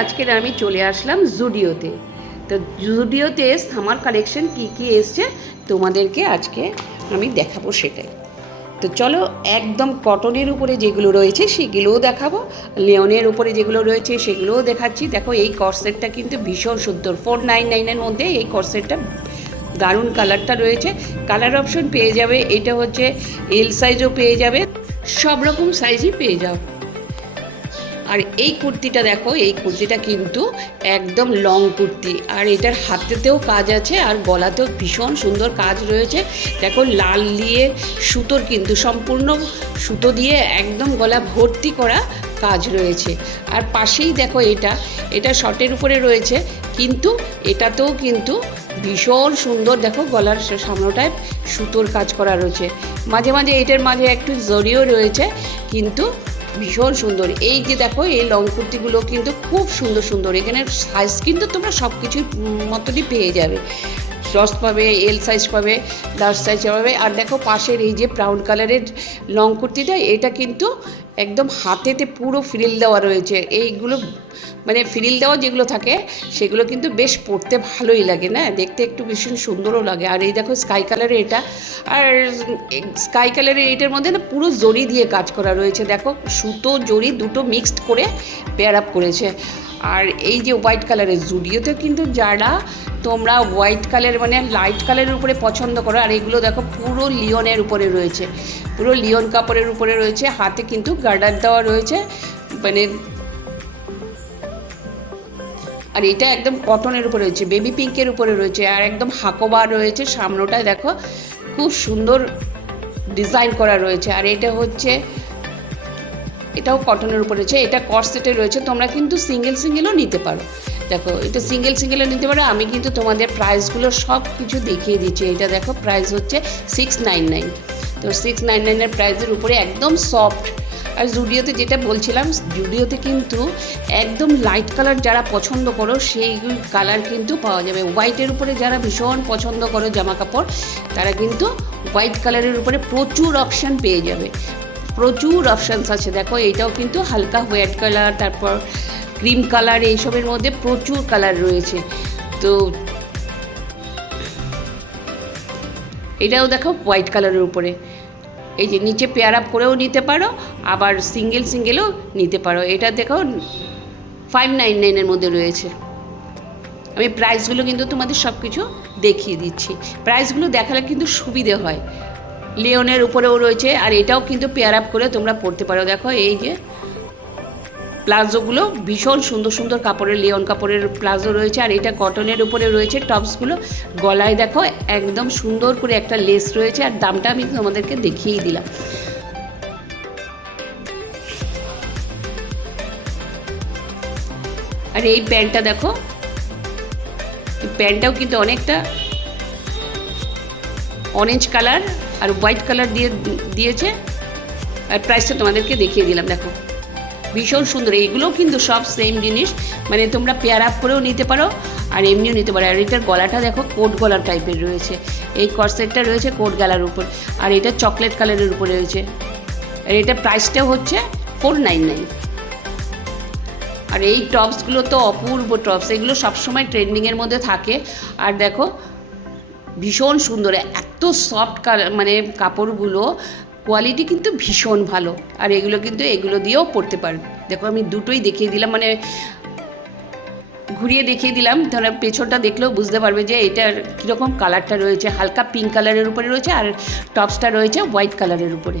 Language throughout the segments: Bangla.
আজকের আমি চলে আসলাম জুডিওতে। তো জুডিওতে সামার কালেকশন কি এসছে তোমাদেরকে আজকে আমি দেখাবো সেটাই। তো চলো, একদম কটনের উপরে যেগুলো রয়েছে সেগুলোও দেখাবো, লিওনের উপরে যেগুলো রয়েছে সেগুলোও দেখাচ্ছি। দেখো, এই কর্সেটটা কিন্তু ভীষণ সুন্দর, 499-এর মধ্যে এই কর্সেটটা দারুণ কালারটা রয়েছে। কালার অপশন পেয়ে যাবে, এটা হচ্ছে এল সাইজও পেয়ে যাবে, সব রকম সাইজই পেয়ে যাও। আর এই কুর্তিটা দেখো, এই কুর্তিটা কিন্তু একদম লং কুর্তি, আর এটার হাতেতেও কাজ আছে আর গলাতেও ভীষণ সুন্দর কাজ রয়েছে। দেখো, লাল দিয়ে সুতোর, কিন্তু সম্পূর্ণ সুতো দিয়ে একদম গলা ভর্তি করা কাজ রয়েছে। আর পাশেই দেখো, এটা শর্টের উপরে রয়েছে, কিন্তু এটাতেও কিন্তু ভীষণ সুন্দর। দেখো, গলার সামনেটায় সুতোর কাজ করা রয়েছে, মাঝে মাঝে এটার মাঝে একটু জরিও রয়েছে, কিন্তু ভীষণ সুন্দর। এই যে দেখো, এই লং কুর্তিগুলো কিন্তু খুব সুন্দর সুন্দর। এখানে সাইজ কিন্তু তোমরা সব কিছুই মতনই পেয়ে যাবে, জস পাবে, এল সাইজ পাবে, লার্জ সাইজ পাবে। আর দেখো, পাশের এই যে ব্রাউন কালারের লং কুর্তিটা, এটা কিন্তু একদম হাতেতে পুরো ফ্রিল দেওয়া রয়েছে। এইগুলো মানে ফ্রিল দেওয়া যেগুলো থাকে সেগুলো কিন্তু বেশ পরতে ভালোই লাগে না, দেখতে একটু ভীষণ সুন্দরও লাগে। আর এই দেখো, স্কাই কালারের এটা, আর স্কাই কালারের এটার মধ্যে না পুরো জরি দিয়ে কাজ করা রয়েছে। দেখো, সুতো জরি দুটো মিক্সড করে পেয়ার আপ করেছে। আর এই যে হোয়াইট কালারের, জুডিওতে কিন্তু যারা তোমরা হোয়াইট কালার মানে লাইট কালারের উপরে পছন্দ করো, আর এগুলো দেখো পুরো লিওনের উপরে রয়েছে, পুরো লিওন কাপড়ের উপরে রয়েছে, হাতে কিন্তু গার্ডার দেওয়া রয়েছে মানে। আর এটা একদম কটনের উপরে রয়েছে, বেবি পিঙ্কের উপরে রয়েছে, আর একদম হাকোবা রয়েছে। সামনেটায় দেখো খুব সুন্দর ডিজাইন করা রয়েছে। আর এটা হচ্ছে, এটাও কটনের উপরে রয়েছে, এটা কর্সেটে রয়েছে। তোমরা কিন্তু সিঙ্গেলও নিতে পারো। দেখো, এটা সিঙ্গেলও নিতে পারো। আমি কিন্তু তোমাদের প্রাইসগুলো সব কিছু দেখিয়ে দিচ্ছি। এটা দেখো, প্রাইস হচ্ছে 699। তো 699-এর প্রাইসের উপরে একদম সফট। আর জুডিওতে যেটা বলছিলাম, জুডিওতে কিন্তু একদম লাইট কালার যারা পছন্দ করো সেই কালার কিন্তু পাওয়া যাবে। হোয়াইটের উপরে যারা ভীষণ পছন্দ করো জামা কাপড়, তারা কিন্তু হোয়াইট কালারের উপরে প্রচুর অপশান পেয়ে যাবে, প্রচুর অপশানস আছে। দেখো, এইটাও কিন্তু হালকা হোয়াইট কালার, তারপর ক্রিম কালার, এইসবের মধ্যে প্রচুর কালার রয়েছে। তো এটাও দেখো হোয়াইট কালারের উপরে, এই যে নিচে পেয়ার আপ করেও নিতে পারো, আবার সিঙ্গেলও নিতে পারো। এটা দেখো 599-এর মধ্যে রয়েছে। আমি প্রাইসগুলো কিন্তু তোমাদের সব কিছু দেখিয়ে দিচ্ছি, প্রাইসগুলো দেখালে কিন্তু সুবিধে হয়। লিওনের উপরেও রয়েছে, আর এটাও কিন্তু পেয়ার আপ করে তোমরা পরতে পারো। দেখো, এই যে প্লাজোগুলো ভীষণ সুন্দর সুন্দর কাপড়ের, লিওন কাপড়ের প্লাজো রয়েছে, আর এটা কটনের উপরে রয়েছে। টপসগুলো গলায় দেখো একদম সুন্দর করে একটা লেস রয়েছে, আর দামটা আমি তোমাদেরকে দেখিয়েই দিলাম। আর এই প্যান্টটা দেখো, প্যান্টটাও কিন্তু অনেকটা অরেঞ্জ কালার আর হোয়াইট কালার দিয়েছে। আর প্রাইসটা তোমাদেরকে দেখিয়ে দিলাম। দেখো, ভীষণ সুন্দর। এইগুলোও কিন্তু সব সেম জিনিস, মানে তোমরা পেয়ার আপ করেও নিতে পারো আর এমনিও নিতে পারো। আর এটার গলাটা দেখো কোট গলার টাইপের রয়েছে, এই কর্সেটটা রয়েছে কোট গলার উপর, আর এটা চকলেট কালারের উপরে রয়েছে। আর এটা প্রাইসটাও হচ্ছে 499। আর এই টপসগুলো তো অপূর্ব টপস, এগুলো সবসময় ট্রেন্ডিংয়ের মধ্যে থাকে। আর দেখো, ভীষণ সুন্দর, এত সফট কালার, মানে কাপড়গুলো কোয়ালিটি কিন্তু ভীষণ ভালো। আর এগুলো দিয়েও পরতে পারবে। দেখো, আমি দুটোই দেখিয়ে দিলাম, মানে ঘুরিয়ে দেখিয়ে দিলাম, তাহলে পেছনটা দেখলেও বুঝতে পারবে যে এটার কীরকম কালারটা রয়েছে। হালকা পিঙ্ক কালারের উপরে রয়েছে, আর টপসটা রয়েছে হোয়াইট কালারের উপরে।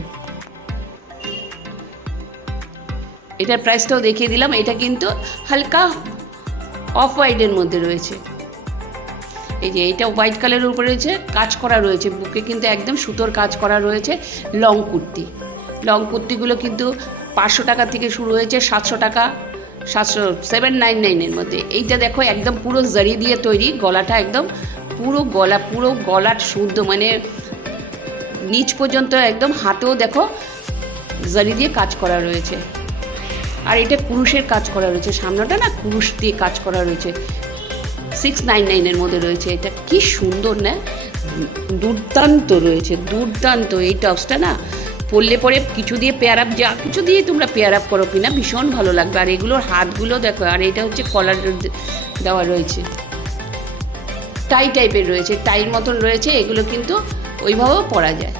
এটার প্রাইসটাও দেখিয়ে দিলাম। এটা কিন্তু হালকা অফ হোয়াইটের মধ্যে রয়েছে। এই যে এটা হোয়াইট কালারের উপরে রয়েছে, কাজ করা রয়েছে, বুকে কিন্তু একদম সুতোর কাজ করা রয়েছে। লং কুর্তিগুলো কিন্তু 500 টাকা থেকে শুরু হয়েছে, 700 টাকা, 799-এর মধ্যে। এইটা দেখো, একদম পুরো জারি দিয়ে তৈরি, গলাটা একদম পুরো গলার শুদ্ধ, মানে নিচ পর্যন্ত একদম, হাতেও দেখো জারি দিয়ে কাজ করা রয়েছে। আর এটা কুরুশের কাজ করা রয়েছে, সামনেটা না কুরুশ দিয়ে কাজ করা রয়েছে। 699-এর মধ্যে রয়েছে। এটা কি সুন্দর না, দুর্দান্ত রয়েছে, দুর্দান্ত। এই টপসটা না পরলে পরে কিছু দিয়ে পেয়ার আপ, যা কিছু দিয়ে তোমরা পেয়ার আপ করো কিনা ভীষণ ভালো লাগবে। আর এগুলোর হাতগুলো দেখো, আর এটা হচ্ছে কলার দেওয়া রয়েছে, টাই টাইপের রয়েছে, টাইর মতন রয়েছে। এগুলো কিন্তু ওইভাবেও পরা যায়।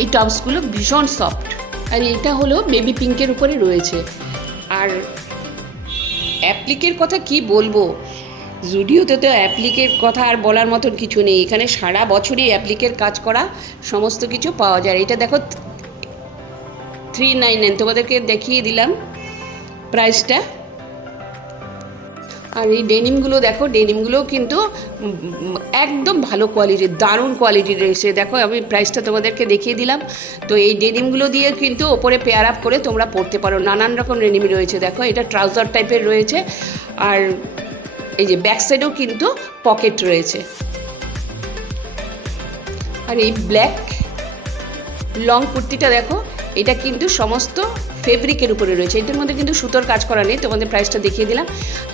এই টপসগুলো ভীষণ সফট। আর এটা হলো বেবি পিঙ্কের উপরে রয়েছে। আর অ্যাপ্লিকের কথা কি বলবো, জুডিওতে তো অ্যাপ্লিকের কথা আর বলার মতন কিছু নেই। এখানে সারা বছরই অ্যাপ্লিকের কাজ করা সমস্ত কিছু পাওয়া যায়। এটা দেখো 399, তোমাদেরকে দেখিয়ে দিলাম প্রাইসটা। আর এই ডেনিমগুলো দেখো, ডেনিমগুলো কিন্তু একদম ভালো কোয়ালিটির, দারুণ কোয়ালিটির রয়েছে। দেখো আমি প্রাইসটা তোমাদেরকে দেখিয়ে দিলাম। তো এই ডেনিমগুলো দিয়ে কিন্তু ওপরে পেয়ার আপ করে তোমরা পরতে পারো। নানান রকম ডেনিম রয়েছে। দেখো এটা ট্রাউজার টাইপের রয়েছে। আর এই যে ব্যাক সাইডেও কিন্তু পকেট রয়েছে। আর এই ব্ল্যাক লং কুর্তিটা দেখো, এটা কিন্তু সমস্ত ফেব্রিকের উপরে রয়েছে। এটার মধ্যে কিন্তু সুতোর কাজ করা নেই, তোমাদের প্রাইসটা দেখিয়ে দিলাম।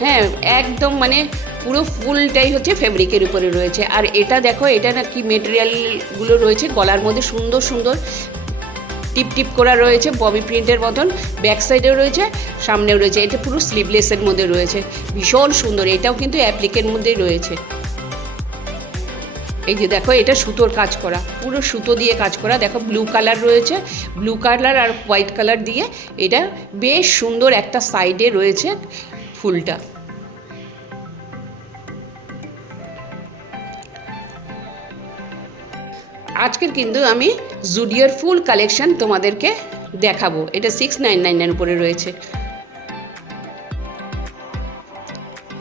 হ্যাঁ, একদম মানে পুরো ফুলটাই হচ্ছে ফেব্রিকের উপরে রয়েছে। আর এটা দেখো, এটা না কি মেটেরিয়ালগুলো রয়েছে, গলার মধ্যে সুন্দর সুন্দর টিপ টিপ করা রয়েছে, ববি প্রিন্টের মতন। ব্যাক সাইডেও রয়েছে, সামনেও রয়েছে। এটা পুরো স্লিভলেসের মধ্যে রয়েছে, ভীষণ সুন্দর। এটাও কিন্তু অ্যাপ্লিকের মধ্যেই রয়েছে। এই যে দেখো, এটা সুতোর কাজ করা, পুরো সুতো দিয়ে কাজ করা। দেখো ব্লু কালার রয়েছে, ব্লু কালার আর হোয়াইট কালার দিয়ে এটা বেশ সুন্দর। একটা সাইডে রয়েছে ফুলটা। আজকের কিন্তু আমি জুডিওর ফুল কালেকশন তোমাদেরকে দেখাবো। এটা 699-এর উপরে রয়েছে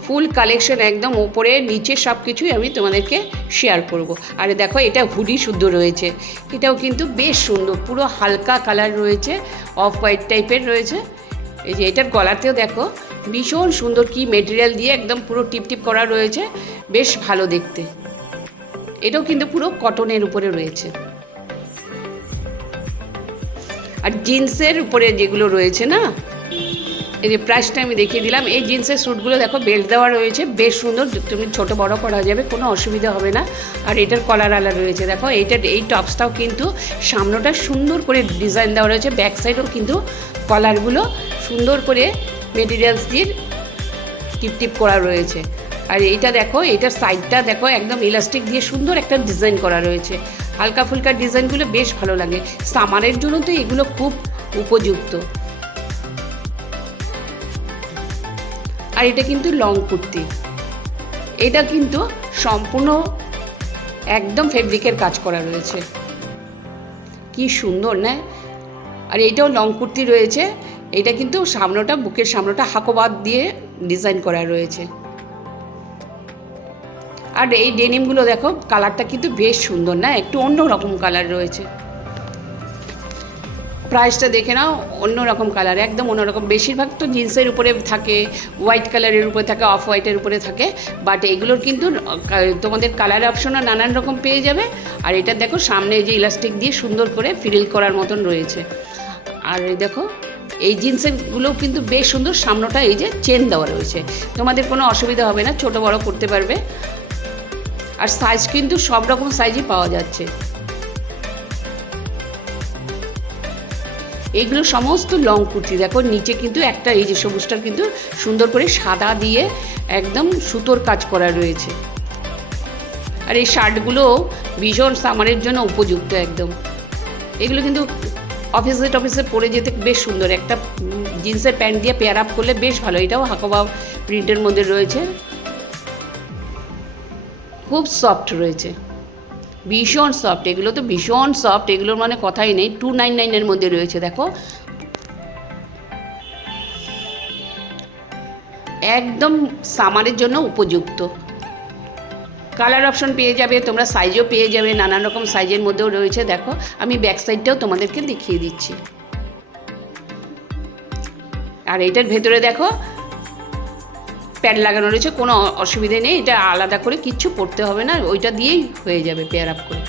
ফুল কালেকশন, একদম ওপরে নিচে সব কিছুই আমি তোমাদেরকে শেয়ার করব। আর দেখো, এটা হুডি শুদ্ধ রয়েছে। এটাও কিন্তু বেশ সুন্দর, পুরো হালকা কালার রয়েছে, অফ হোয়াইট টাইপের রয়েছে। এই যে এটার গলাতেও দেখো ভীষণ সুন্দর কি মেটেরিয়াল দিয়ে একদম পুরো টিপ টিপ করা রয়েছে, বেশ ভালো দেখতে। এটাও কিন্তু পুরো কটনের উপরে রয়েছে। আর জিন্সের উপরে যেগুলো রয়েছে না, এই যে প্রাইসটা আমি দেখিয়ে দিলাম। এই জিন্সের স্যুটগুলো দেখো বেল্ট দেওয়া রয়েছে, বেশ সুন্দর। তুমি ছোটো বড়ো করা যাবে, কোনো অসুবিধা হবে না। আর এটার কলার আলা রয়েছে। দেখো এই টপসটাও কিন্তু সামনেটা সুন্দর করে ডিজাইন দেওয়া রয়েছে, ব্যাক সাইডেও কিন্তু কলারগুলো সুন্দর করে মেটেরিয়ালস দিয়ে টিপ টিপ করা রয়েছে। আর এইটা দেখো, এটার সাইডটা দেখো একদম ইলাস্টিক দিয়ে সুন্দর একটা ডিজাইন করা রয়েছে। হালকা ফুলকা ডিজাইনগুলো বেশ ভালো লাগে। সামারের জন্য তো এগুলো খুব উপযুক্ত। আর এটা কিন্তু লং কুর্তি, এটা কিন্তু সম্পূর্ণ একদম ফেব্রিকের কাজ করা রয়েছে, কি সুন্দর না। আর এইটাও লং কুর্তি রয়েছে। এটা কিন্তু সামনেটা, বুকের সামনেটা হাকোবাদ দিয়ে ডিজাইন করা রয়েছে। আর এই ডেনিমগুলো দেখো, কালারটা কিন্তু বেশ সুন্দর না, একটু অন্য রকম কালার রয়েছে। প্রাইসটা দেখে নাও, অন্যরকম কালার, একদম অন্যরকম। বেশিরভাগ তো জিন্সের উপরে থাকে, হোয়াইট কালারের উপরে থাকে, অফ হোয়াইটের উপরে থাকে। বাট এগুলোর কিন্তু তোমাদের কালার অপশনও নানান রকম পেয়ে যাবে। আর এটা দেখো, সামনে যে ইলাস্টিক দিয়ে সুন্দর করে ফ্রিল করার মতন রয়েছে। আর এই দেখো, এই জিন্সেরগুলোও কিন্তু বেশ সুন্দর। সামনেটা এই যে চেন দেওয়া রয়েছে, তোমাদের কোনো অসুবিধা হবে না, ছোটো বড়ো করতে পারবে। আর সাইজ কিন্তু সব রকম সাইজই পাওয়া যাচ্ছে। এইগুলো সমস্ত লং কুর্তি। দেখো নিচে কিন্তু একটা এই যে সবুজটার কিন্তু সুন্দর করে সাদা দিয়ে একদম সুতোর কাজ করা রয়েছে। আর এই শার্টগুলো ভীষণ সামারের জন্য উপযুক্ত একদম। এগুলো কিন্তু অফিসে পরে যেতে বেশ সুন্দর। একটা জিন্সের প্যান্ট দিয়ে পেয়ার আপ করলে বেশ ভালো। এটাও হাকোবা প্রিন্টের মধ্যে রয়েছে, খুব সফট রয়েছে, ভীষণ সফট। এগুলো তো ভীষণ সফট, এগুলোর মানে কথাই নেই। 299-এর মধ্যে রয়েছে। দেখো একদম সামারের জন্য উপযুক্ত। কালার অপশন পেয়ে যাবে তোমরা, সাইজও পেয়ে যাবে, নানান রকম সাইজের মধ্যেও রয়েছে। দেখো আমি ব্যাক সাইডটাও তোমাদেরকে দেখিয়ে দিচ্ছি। আর এটার ভেতরে দেখো প্যাড লাগানো রয়েছে, কোনো অসুবিধে নেই। এটা আলাদা করে কিচ্ছু পরতে হবে না, ওইটা দিয়েই হয়ে যাবে পেয়ার আপ করে।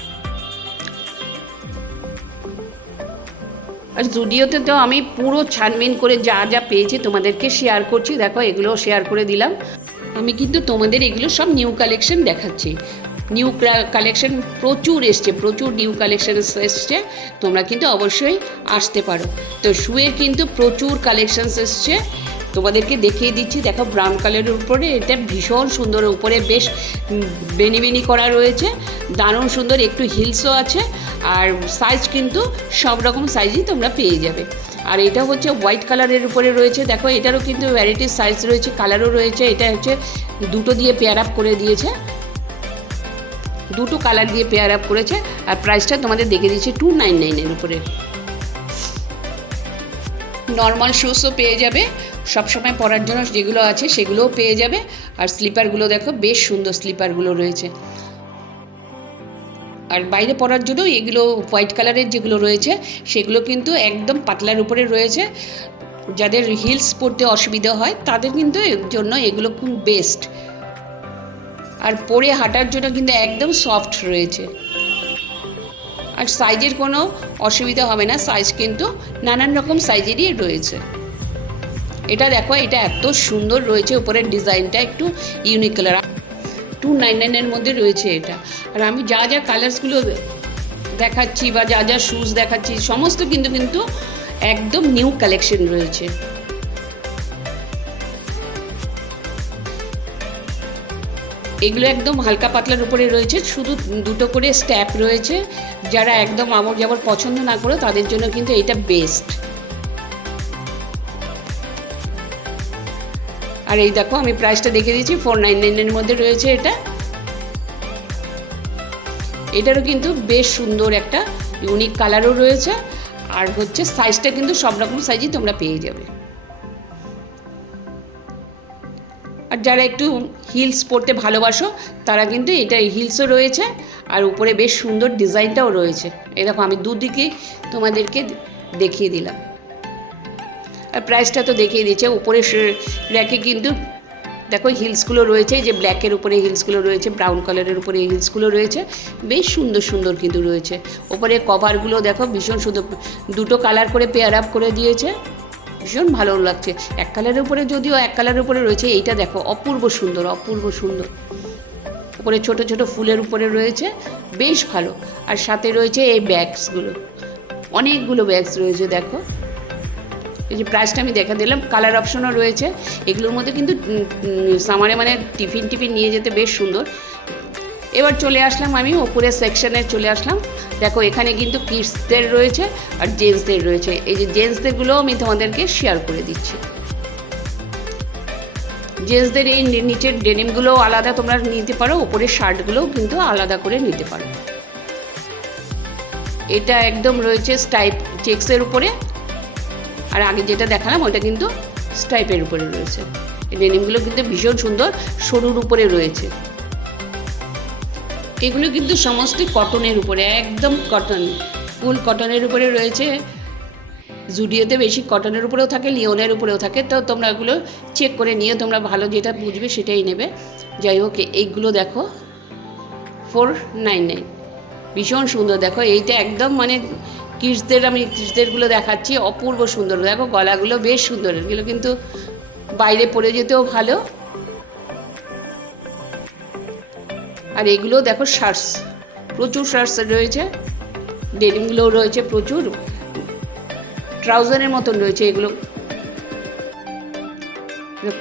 আর জুডিওতে তো আমি পুরো ছানবিন করে যা যা পেয়েছি তোমাদেরকে শেয়ার করছি। দেখো এগুলোও শেয়ার করে দিলাম। আমি কিন্তু তোমাদের এগুলো সব নিউ কালেকশন দেখাচ্ছি। নিউ কালেকশন প্রচুর এসছে, প্রচুর নিউ কালেকশন এসছে, তোমরা কিন্তু অবশ্যই আসতে পারো। তো শুয়ের কিন্তু প্রচুর কালেকশানস এসছে, তোমাদেরকে দেখিয়ে দিচ্ছি। দেখো ব্রাউন কালারের উপরে এটা ভীষণ সুন্দর, উপরে বেশ বেনি বেনি করা রয়েছে, দারুণ সুন্দর, একটু হিলসও আছে। আর সাইজ কিন্তু সব রকম সাইজই তোমরা পেয়ে যাবে। আর এটা হচ্ছে হোয়াইট কালারের উপরে রয়েছে, দেখো এটারও কিন্তু ভ্যারাইটিস সাইজ রয়েছে, কালারও রয়েছে। এটা হচ্ছে দুটো দিয়ে পেয়ার আপ করে দিয়েছে, দুটো কালার দিয়ে পেয়ার আপ করেছে। আর প্রাইসটা তোমাদের দেখে দিচ্ছি 299 উপরে। নর্মাল শুজও পেয়ে যাবে, সবসময় পরার জন্য যেগুলো আছে সেগুলোও পেয়ে যাবে। আর স্লিপারগুলো দেখো বেশ সুন্দর স্লিপারগুলো রয়েছে। আর বাইরে পরার জন্য এগুলো হোয়াইট কালারের যেগুলো রয়েছে সেগুলো কিন্তু একদম পাতলার উপরে রয়েছে, যাদের হিলস পরতে অসুবিধা হয় তাদের কিন্তু এর জন্য এগুলো খুব বেস্ট। আর পরে হাঁটার জন্য কিন্তু একদম সফট রয়েছে। আর সাইজের কোনো অসুবিধা হবে না, সাইজ কিন্তু নানান রকম সাইজেরই রয়েছে। এটা দেখো, এটা এত সুন্দর রয়েছে, উপরের ডিজাইনটা একটু ইউনিক কালার, 299 মধ্যে রয়েছে এটা। আর আমি যা যা কালার্সগুলো দেখাচ্ছি বা যা যা শুজ দেখাচ্ছি সমস্ত কিন্তু একদম নিউ কালেকশন রয়েছে। এগুলো একদম হালকা পাতলার উপরে রয়েছে, শুধু দুটো করে স্ট্যাপ রয়েছে। যারা একদম আমর জাবর পছন্দ না করে তাদের জন্য কিন্তু এটা বেস্ট। আর এই দেখো আমি প্রাইসটা দেখে দিয়েছি, 499 মধ্যে রয়েছে এটা। এটারও কিন্তু বেশ সুন্দর একটা ইউনিক কালারও রয়েছে। আর হচ্ছে সাইজটা কিন্তু সব রকম সাইজই তোমরা পেয়ে যাবে। আর যারা একটু হিলস পরতে ভালোবাসো তারা কিন্তু এটা হিলসও রয়েছে, আর উপরে বেশ সুন্দর ডিজাইনটাও রয়েছে। এই দেখো আমি দুদিকে তোমাদেরকে দেখিয়ে দিলাম। আর প্রাইসটা তো দেখিয়ে দিচ্ছে, উপরে র্যাকে কিন্তু দেখো হিলসগুলো রয়েছে, যে ব্ল্যাকের উপরে হিলসগুলো রয়েছে, ব্রাউন কালারের উপরে হিলসগুলো রয়েছে, বেশ সুন্দর সুন্দর কিন্তু রয়েছে। ওপরে কভারগুলো দেখো ভীষণ সুন্দর, দুটো কালার করে পেয়ার আপ করে দিয়েছে, ভীষণ ভালো লাগছে। এক কালারের উপরে, যদিও এক কালারের উপরে রয়েছে, এইটা দেখো অপূর্ব সুন্দর, অপূর্ব সুন্দর। উপরে ছোট ছোট ফুলের উপরে রয়েছে, বেশ ভালো। আর সাথে রয়েছে এই ব্যাগসগুলো, অনেকগুলো ব্যাগস রয়েছে দেখো। এই যে প্রাইসটা আমি দেখা দিলাম, কালার অপশনও রয়েছে এগুলোর মধ্যে, কিন্তু সামারে মানে টিফিন নিয়ে যেতে বেশ সুন্দর। এবার চলে আসলাম আমি ওপরের সেকশানে চলে আসলাম। দেখো এখানে কিন্তু কিডসদের রয়েছে আর জেন্টসদের রয়েছে। এই যে জেন্টসদেরগুলোও আমি তোমাদেরকে শেয়ার করে দিচ্ছি। জেন্টসদের এই নিচের ডেনিমগুলোও আলাদা তোমরা নিতে পারো, ওপরের শার্টগুলোও কিন্তু আলাদা করে নিতে পারো। এটা একদম রয়েছে স্টাইপ চেক্সের উপরে, আর আগে যেটা দেখালাম ওটা কিন্তু স্টাইপের উপরে রয়েছে। এই ডেনিমগুলো কিন্তু ভীষণ সুন্দর, সরুর উপরে রয়েছে। এগুলো কিন্তু সমস্ত কটনের উপরে, একদম কটন, ফুল কটনের উপরে রয়েছে। জুডিওতে বেশি কটনের উপরেও থাকে, লিওনের উপরেও থাকে, তো তোমরা এগুলো চেক করে নিয়ে তোমরা ভালো যেটা বুঝবে সেটাই নেবে। যাই হোক এইগুলো দেখো 499, ভীষণ সুন্দর। দেখো এইটা একদম মানে কিডসদের, আমি কিডসদেরগুলো দেখাচ্ছি, অপূর্ব সুন্দর। দেখো গলাগুলো বেশ সুন্দর, এগুলো কিন্তু বাইরে পরে যেতেও ভালো। আর এগুলো দেখো শার্টস, প্রচুর শার্টস রয়েছে, ডেনিমগুলোও রয়েছে প্রচুর, ট্রাউজারের মতন রয়েছে এগুলো।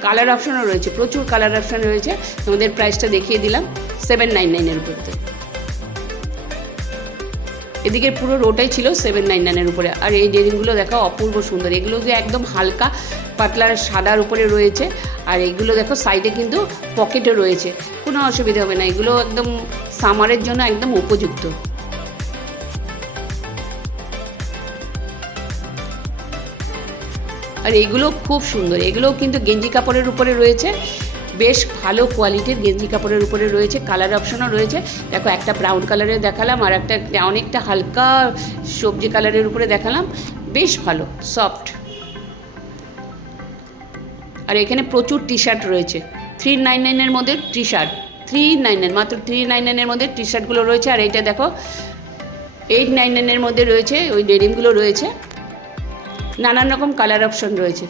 কালার অপশনও রয়েছে, প্রচুর কালার অপশন রয়েছে। তোমাদের প্রাইসটা দেখিয়ে দিলাম 799 উপরে। এদিকে পুরো রোটাই ছিল 799 উপরে। আর এই ডেনিমগুলো দেখো অপূর্ব সুন্দর, এগুলো যে একদম হালকা পাতলার সাদার উপরে রয়েছে। আর এগুলো দেখো সাইডে কিন্তু পকেটও রয়েছে, কোনো অসুবিধা হবে না, এগুলো একদম সামারের জন্য একদম উপযুক্ত। আর এগুলো খুব সুন্দর, এগুলোও কিন্তু গেঞ্জি কাপড়ের উপরে রয়েছে, বেশ ভালো কোয়ালিটির গেঞ্জি কাপড়ের উপরে রয়েছে। কালার অপশনও রয়েছে, দেখো একটা ব্রাউন কালারের দেখালাম, আর একটা অনেকটা হালকা সবজি কালারের উপরে দেখালাম, বেশ ভালো সফট। আর এখানে প্রচুর টি শার্ট রয়েছে, 399 মধ্যে টি শার্ট, 399, মাত্র 399 মধ্যে টি শার্টগুলো রয়েছে। আর এইটা দেখো 899 মধ্যে রয়েছে, ওই ডেনিমগুলো রয়েছে, নানান রকম কালার অপশন রয়েছে।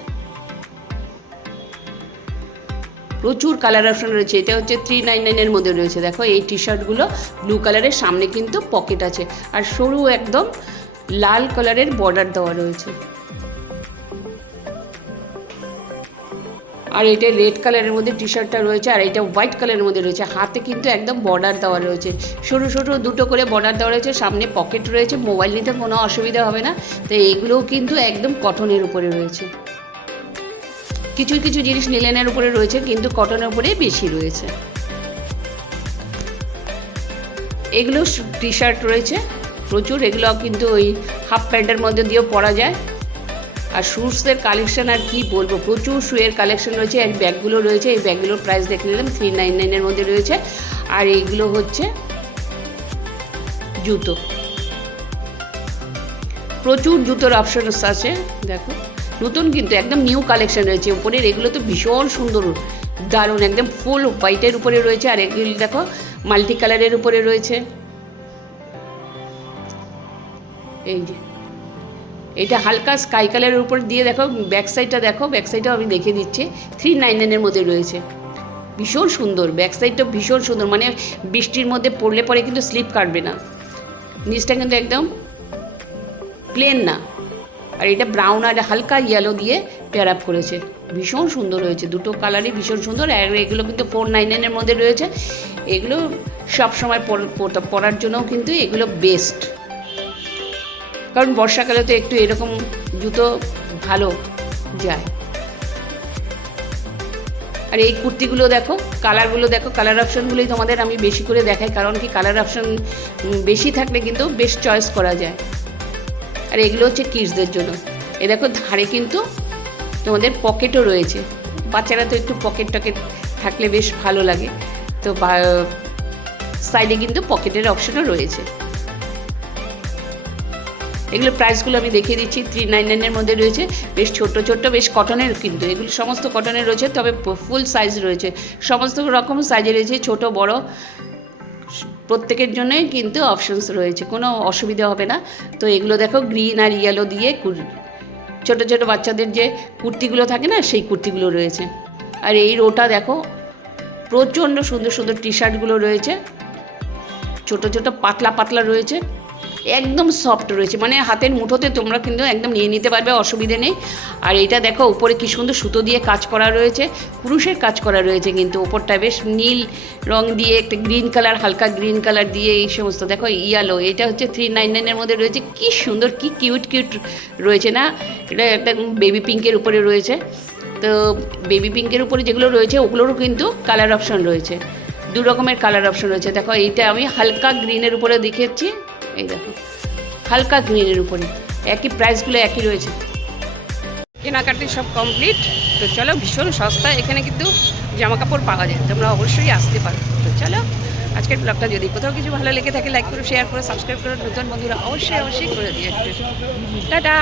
প্রচুর কালার অপশন রয়েছে। এটা হচ্ছে 399-এর মধ্যে রয়েছে। দেখো এই টি শার্টগুলো ব্লু কালারের, সামনে কিন্তু পকেট আছে আর সরু একদম লাল কালারের বর্ডার দেওয়া রয়েছে। আর এটা রেড কালারের মধ্যে টি শার্টটা রয়েছে, আর এটা হোয়াইট কালারের মধ্যে রয়েছে। হাতে কিন্তু একদম বর্ডার দেওয়া রয়েছে, সরু সরু দুটো করে বর্ডার দেওয়া রয়েছে, সামনে পকেট রয়েছে, মোবাইল নিতে কোনো অসুবিধা হবে না। তো এগুলোও কিন্তু একদম কটনের উপরে রয়েছে। কিছু কিছু জিনিস লিনেনের উপরে রয়েছে, কিন্তু কটনের উপরে বেশি রয়েছে। এগুলো টি শার্ট রয়েছে প্রচুর, এগুলো কিন্তু ওই হাফ প্যান্টের মধ্যে দিয়েও পরা যায়। আর শুজের কালেকশন আর কি বলবো, প্রচুর শুয়ের কালেকশন রয়েছে। আর ব্যাগগুলো রয়েছে, এই ব্যাগগুলোর প্রাইস দেখে নিলাম 399-এর মধ্যে রয়েছে। আর এইগুলো হচ্ছে জুতো, প্রচুর জুতোর অপশন আছে। দেখো নতুন কিন্তু একদম নিউ কালেকশন রয়েছে উপরের। এগুলো তো ভীষণ সুন্দর, দারুণ, একদম ফুল হোয়াইটের উপরে রয়েছে। আর এগুলো দেখো মাল্টি কালারের উপরে রয়েছে। এই যে এটা হালকা স্কাই কালারের উপর দিয়ে দেখো ব্যাক সাইডটা, দেখো ব্যাক সাইডটাও আমি দেখে দিচ্ছি। 399-এর মধ্যে রয়েছে, ভীষণ সুন্দর। ব্যাক সাইডটা ভীষণ সুন্দর, মানে বৃষ্টির মধ্যে পড়লে পরে কিন্তু স্লিপ কাটবে না। নিচটা কিন্তু একদম প্লেন না। আর এটা ব্রাউন আর হালকা ইয়েলো দিয়ে পেয়ার আপ করেছে, ভীষণ সুন্দর হয়েছে। দুটো কালারই ভীষণ সুন্দর। আর এগুলো কিন্তু 499-এর মধ্যে রয়েছে। এগুলো সবসময় পরার জন্যও কিন্তু এগুলো বেস্ট, কারণ বর্ষাকালে তো একটু এরকম জুতো ভালো যায়। আর এই কুর্তিগুলো দেখো, কালারগুলো দেখো, কালার অপশানগুলোই তোমাদের আমি বেশি করে দেখাই, কারণ কি কালার অপশান বেশি থাকলে কিন্তু বেশ চয়েস করা যায়। আর এগুলো হচ্ছে কিডসদের জন্য। এ দেখো ধারে কিন্তু তোমাদের পকেটও রয়েছে, বাচ্চারা তো একটু পকেট টকেট থাকলে বেশ ভালো লাগে, তো সাইডে কিন্তু পকেটের অপশানও রয়েছে। এগুলো প্রাইসগুলো আমি দেখিয়ে দিচ্ছি। 399-এর মধ্যে রয়েছে, বেশ ছোট্ট ছোট্ট, বেশ কটনের, কিন্তু এগুলো সমস্ত কটনের রয়েছে, তবে ফুল সাইজ রয়েছে, সমস্ত রকম সাইজে রয়েছে, ছোট বড় প্রত্যেকের জন্যই কিন্তু অপশানস রয়েছে, কোনো অসুবিধা হবে না। তো এগুলো দেখো গ্রিন আর ইয়েলো দিয়ে ছোট ছোট বাচ্চাদের যে কুর্তিগুলো থাকে না, সেই কুর্তিগুলো রয়েছে। আর এই রোটা দেখো, প্রচণ্ড সুন্দর সুন্দর টি শার্টগুলো রয়েছে, ছোট ছোট পাতলা পাতলা রয়েছে, একদম সফট রয়েছে, মানে হাতের মুঠোতে তোমরা কিন্তু একদম নিয়ে নিতে পারবে, অসুবিধে নেই। আর এইটা দেখো উপরে কি সুন্দর সুতো দিয়ে কাজ করা রয়েছে, কুরুশের কাজ করা রয়েছে, কিন্তু ওপরটা বেশ নীল রং দিয়ে একটা গ্রিন কালার, হালকা গ্রিন কালার দিয়ে এই সমস্ত দেখো ইয়েলো। এটা হচ্ছে 399-এর মধ্যে রয়েছে। কি সুন্দর, কি কিউট কিউট রয়েছে না, এটা একটা বেবি পিঙ্কের উপরে রয়েছে। তো বেবি পিঙ্কের উপরে যেগুলো রয়েছে ওগুলোরও কিন্তু কালার অপশন রয়েছে, দু রকমের কালার অপশন রয়েছে। দেখো এইটা আমি হালকা গ্রিনের উপরে দেখিয়েছি, এই দেখো হালকা গ্রিনের উপরে, একই প্রাইসগুলো একই রয়েছে। কেনাকাটি সব কমপ্লিট। তো চলো, ভীষণ সস্তা এখানে কিন্তু জামা কাপড় পাওয়া যায়, তোমরা অবশ্যই আসতে পারো। তো চলো, আজকের ব্লগটা যদি কোথাও কিছু ভালো লেগে থাকে লাইক করো, শেয়ার করো, সাবস্ক্রাইব করো, নতুন বন্ধুরা অবশ্যই অবশ্যই করে দিয়ে। টাটা।